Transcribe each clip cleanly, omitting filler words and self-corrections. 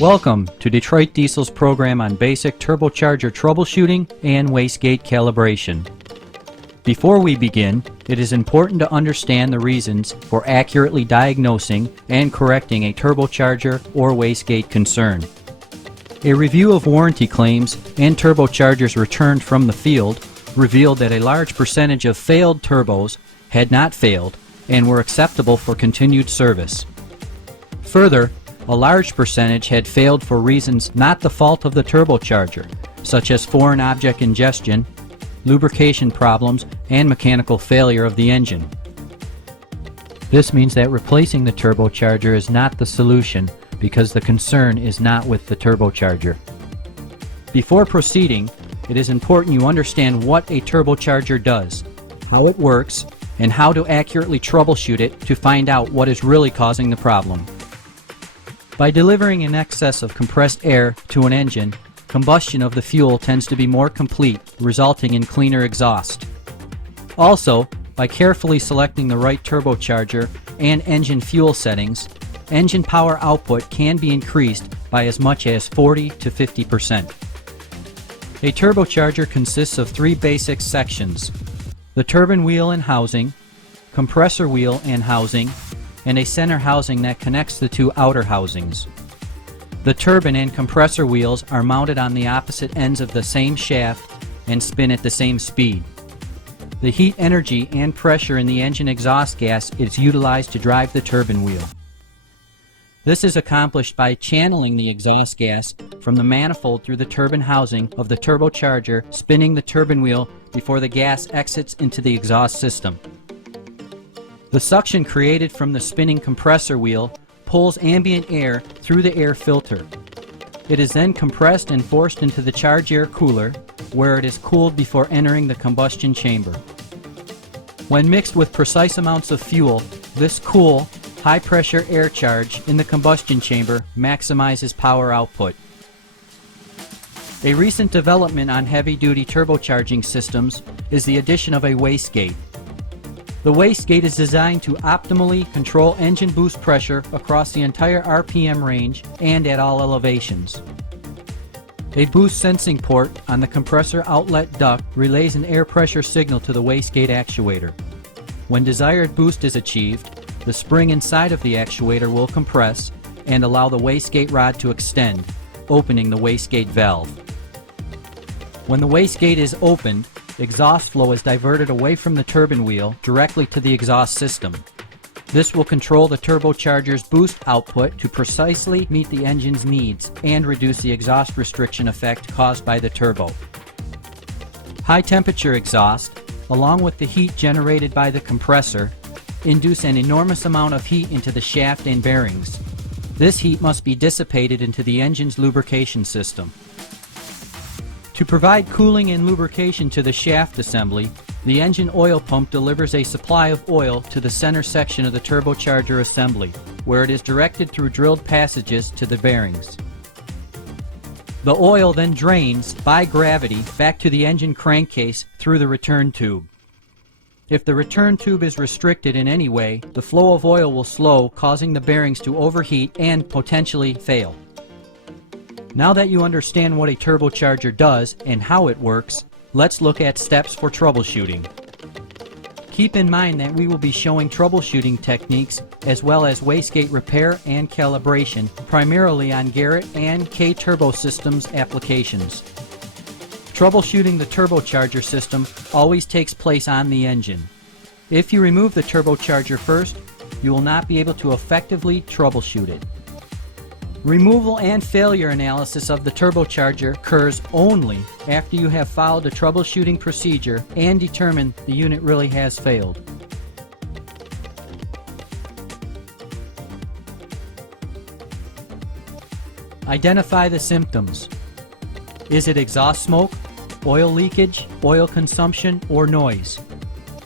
Welcome to Detroit Diesel's program on basic turbocharger troubleshooting and wastegate calibration. Before we begin, it is important to understand the reasons for accurately diagnosing and correcting a turbocharger or wastegate concern. A review of warranty claims and turbochargers returned from the field revealed that a large percentage of failed turbos had not failed and were acceptable for continued service. Further, a large percentage had failed for reasons not the fault of the turbocharger, such as foreign object ingestion, lubrication problems, and mechanical failure of the engine. This means that replacing the turbocharger is not the solution because the concern is not with the turbocharger. Before proceeding, it is important you understand what a turbocharger does, how it works, and how to accurately troubleshoot it to find out what is really causing the problem. By delivering in excess of compressed air to an engine, combustion of the fuel tends to be more complete, resulting in cleaner exhaust. Also, by carefully selecting the right turbocharger and engine fuel settings, engine power output can be increased by as much as 40 to 50%. A turbocharger consists of three basic sections: the turbine wheel and housing, compressor wheel and housing, and a center housing that connects the two outer housings. The turbine and compressor wheels are mounted on the opposite ends of the same shaft and spin at the same speed. The heat energy and pressure in the engine exhaust gas is utilized to drive the turbine wheel. This is accomplished by channeling the exhaust gas from the manifold through the turbine housing of the turbocharger, spinning the turbine wheel before the gas exits into the exhaust system. The suction created from the spinning compressor wheel pulls ambient air through the air filter. It is then compressed and forced into the charge air cooler, where it is cooled before entering the combustion chamber. When mixed with precise amounts of fuel, this cool, high-pressure air charge in the combustion chamber maximizes power output. A recent development on heavy-duty turbocharging systems is the addition of a wastegate. The wastegate is designed to optimally control engine boost pressure across the entire RPM range and at all elevations. A boost sensing port on the compressor outlet duct relays an air pressure signal to the wastegate actuator. When desired boost is achieved, the spring inside of the actuator will compress and allow the wastegate rod to extend, opening the wastegate valve. When the wastegate is opened, exhaust flow is diverted away from the turbine wheel directly to the exhaust system. This will control the turbocharger's boost output to precisely meet the engine's needs and reduce the exhaust restriction effect caused by the turbo. High temperature exhaust, along with the heat generated by the compressor, induce an enormous amount of heat into the shaft and bearings. This heat must be dissipated into the engine's lubrication system. To provide cooling and lubrication to the shaft assembly, the engine oil pump delivers a supply of oil to the center section of the turbocharger assembly, where it is directed through drilled passages to the bearings. The oil then drains by gravity back to the engine crankcase through the return tube. If the return tube is restricted in any way, the flow of oil will slow, causing the bearings to overheat and potentially fail. Now that you understand what a turbocharger does and how it works, let's look at steps for troubleshooting. Keep in mind that we will be showing troubleshooting techniques as well as wastegate repair and calibration, primarily on Garrett and K-Turbo systems applications. Troubleshooting the turbocharger system always takes place on the engine. If you remove the turbocharger first, you will not be able to effectively troubleshoot it. Removal and failure analysis of the turbocharger occurs only after you have followed a troubleshooting procedure and determined the unit really has failed. Identify the symptoms. Is it exhaust smoke, oil leakage, oil consumption, or noise?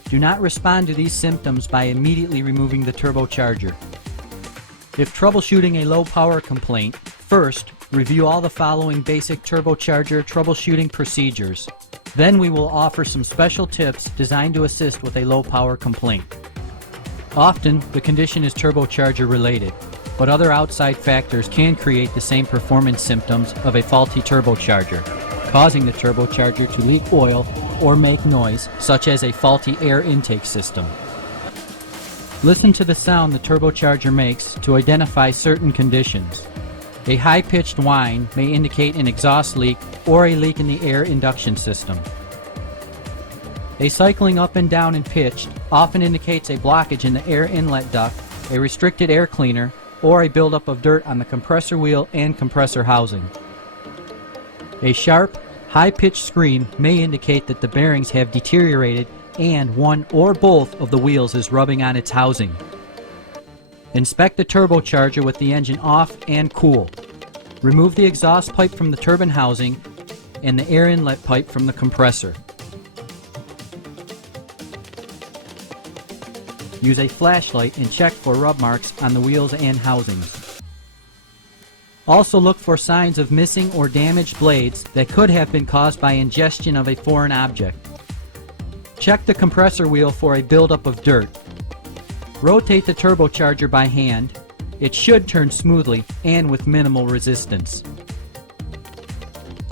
Do not respond to these symptoms by immediately removing the turbocharger. If troubleshooting a low power complaint, first, review all the following basic turbocharger troubleshooting procedures. Then we will offer some special tips designed to assist with a low power complaint. Often, the condition is turbocharger related. but other outside factors can create the same performance symptoms of a faulty turbocharger, causing the turbocharger to leak oil or make noise, such as a faulty air intake system. Listen to the sound the turbocharger makes to identify certain conditions. A high-pitched whine may indicate an exhaust leak or a leak in the air induction system. A cycling up and down in pitch often indicates a blockage in the air inlet duct, a restricted air cleaner, or a buildup of dirt on the compressor wheel and compressor housing. A sharp, high-pitched scream may indicate that the bearings have deteriorated and one or both of the wheels is rubbing on its housing. Inspect the turbocharger with the engine off and cool. Remove the exhaust pipe from the turbine housing and the air inlet pipe from the compressor. Use a flashlight and check for rub marks on the wheels and housings. Also look for signs of missing or damaged blades that could have been caused by ingestion of a foreign object. Check the compressor wheel for a buildup of dirt. Rotate the turbocharger by hand. It should turn smoothly and with minimal resistance.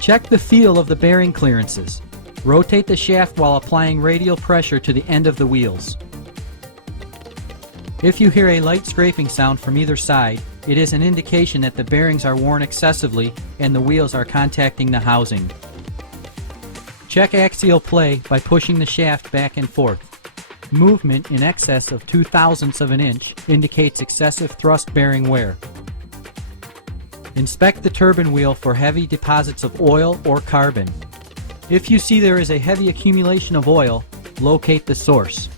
Check the feel of the bearing clearances. Rotate the shaft while applying radial pressure to the end of the wheels. If you hear a light scraping sound from either side, it is an indication that the bearings are worn excessively and the wheels are contacting the housing. Check axial play by pushing the shaft back and forth. Movement in excess of 0.02 of an inch indicates excessive thrust bearing wear. Inspect the turbine wheel for heavy deposits of oil or carbon. If you see there is a heavy accumulation of oil, locate the source.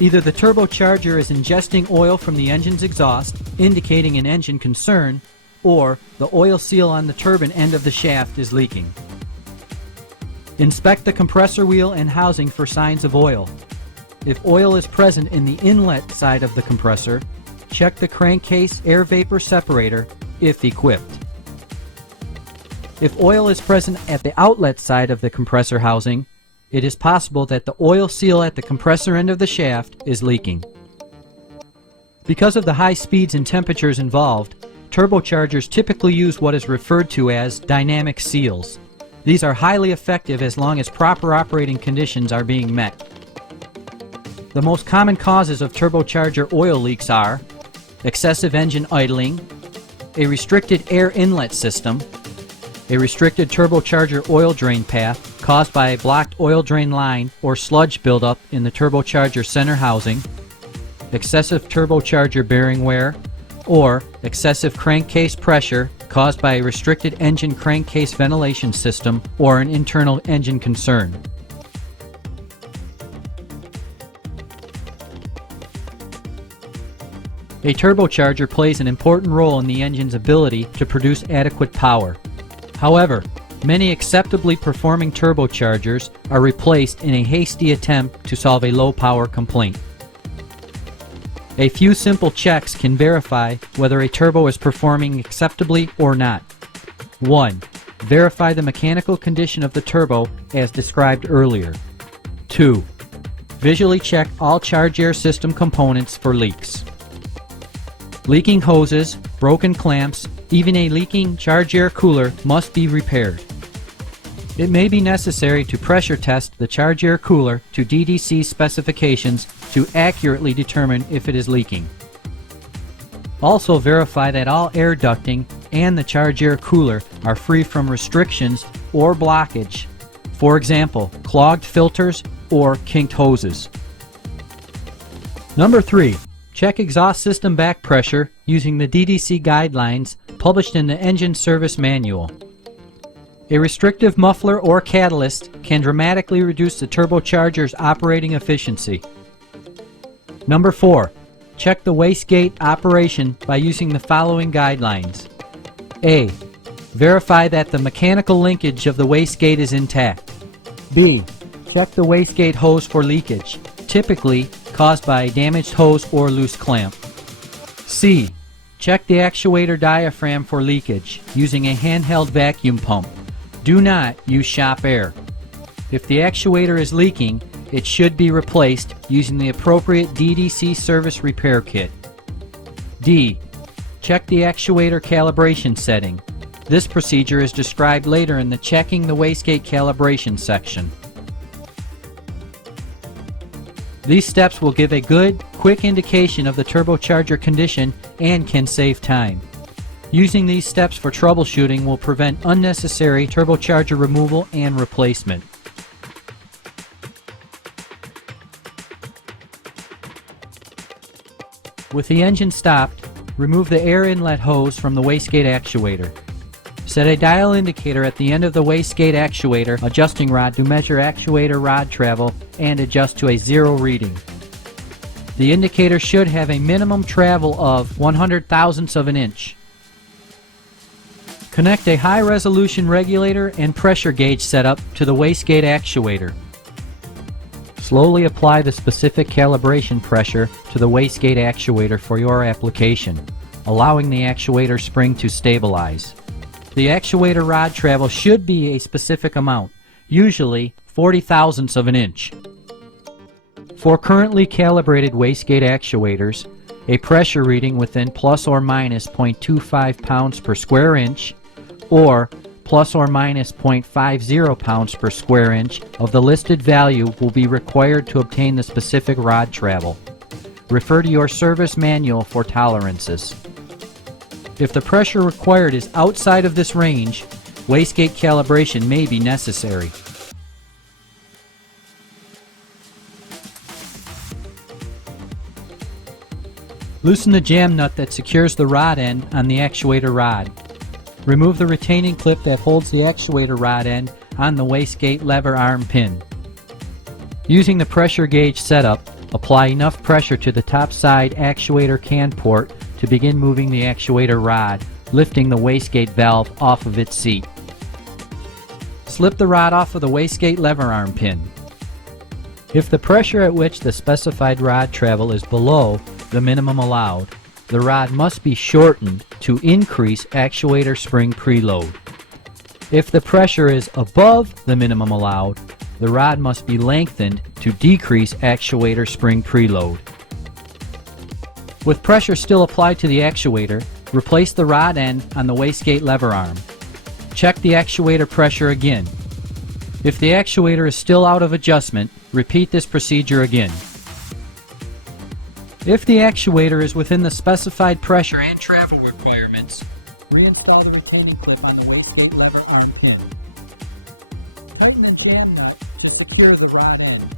Either the turbocharger is ingesting oil from the engine's exhaust, indicating an engine concern, or the oil seal on the turbine end of the shaft is leaking. Inspect the compressor wheel and housing for signs of oil. If oil is present in the inlet side of the compressor, check the crankcase air vapor separator if equipped. If oil is present at the outlet side of the compressor housing, it is possible that the oil seal at the compressor end of the shaft is leaking. Because of the high speeds and temperatures involved, turbochargers typically use what is referred to as dynamic seals. These are highly effective as long as proper operating conditions are being met. The most common causes of turbocharger oil leaks are excessive engine idling, a restricted air inlet system, a restricted turbocharger oil drain path caused by a blocked oil drain line or sludge buildup in the turbocharger center housing, excessive turbocharger bearing wear, or excessive crankcase pressure caused by a restricted engine crankcase ventilation system or an internal engine concern. A turbocharger plays an important role in the engine's ability to produce adequate power. However, many acceptably performing turbochargers are replaced in a hasty attempt to solve a low-power complaint. A few simple checks can verify whether a turbo is performing acceptably or not. 1. Verify the mechanical condition of the turbo as described earlier. 2. Visually check all charge air system components for leaks. Leaking hoses, broken clamps, even a leaking charge air cooler must be repaired. It may be necessary to pressure test the charge air cooler to DDC specifications to accurately determine if it is leaking. Also verify that all air ducting and the charge air cooler are free from restrictions or blockage. For example, clogged filters or kinked hoses. Number 3. Check exhaust system back pressure using the DDC guidelines published in the Engine Service Manual. A restrictive muffler or catalyst can dramatically reduce the turbocharger's operating efficiency. Number 4. Check the wastegate operation by using the following guidelines. A. Verify that the mechanical linkage of the wastegate is intact. B. Check the wastegate hose for leakage, typically caused by a damaged hose or loose clamp. C. Check the actuator diaphragm for leakage using a handheld vacuum pump. Do not use shop air. If the actuator is leaking, it should be replaced using the appropriate DDC service repair kit. D. Check the actuator calibration setting. This procedure is described later in the Checking the Wastegate Calibration section. These steps will give a good, quick indication of the turbocharger condition and can save time. Using these steps for troubleshooting will prevent unnecessary turbocharger removal and replacement. With the engine stopped, remove the air inlet hose from the wastegate actuator. Set a dial indicator at the end of the wastegate actuator adjusting rod to measure actuator rod travel and adjust to a 0 reading. The indicator should have a minimum travel of 100 thousandths of an inch. Connect a high-resolution regulator and pressure gauge setup to the wastegate actuator. Slowly apply the specific calibration pressure to the wastegate actuator for your application, allowing the actuator spring to stabilize. The actuator rod travel should be a specific amount, usually 40 thousandths of an inch. For currently calibrated wastegate actuators, a pressure reading within plus or minus 0.25 pounds per square inch or plus or minus 0.50 pounds per square inch of the listed value will be required to obtain the specific rod travel. Refer to your service manual for tolerances. If the pressure required is outside of this range, wastegate calibration may be necessary. Loosen the jam nut that secures the rod end on the actuator rod. Remove the retaining clip that holds the actuator rod end on the wastegate lever arm pin. Using the pressure gauge setup, apply enough pressure to the top side actuator can port to begin moving the actuator rod, lifting the wastegate valve off of its seat. Slip the rod off of the wastegate lever arm pin. If the pressure at which the specified rod travel is below the minimum allowed, the rod must be shortened to increase actuator spring preload. If the pressure is above the minimum allowed, the rod must be lengthened to decrease actuator spring preload. With pressure still applied to the actuator, replace the rod end on the wastegate lever arm. Check the actuator pressure again. If the actuator is still out of adjustment, repeat this procedure again. If the actuator is within the specified pressure and travel requirements, reinstall the retaining clip on the wastegate lever arm pin. Tighten the jam nut to secure the rod end.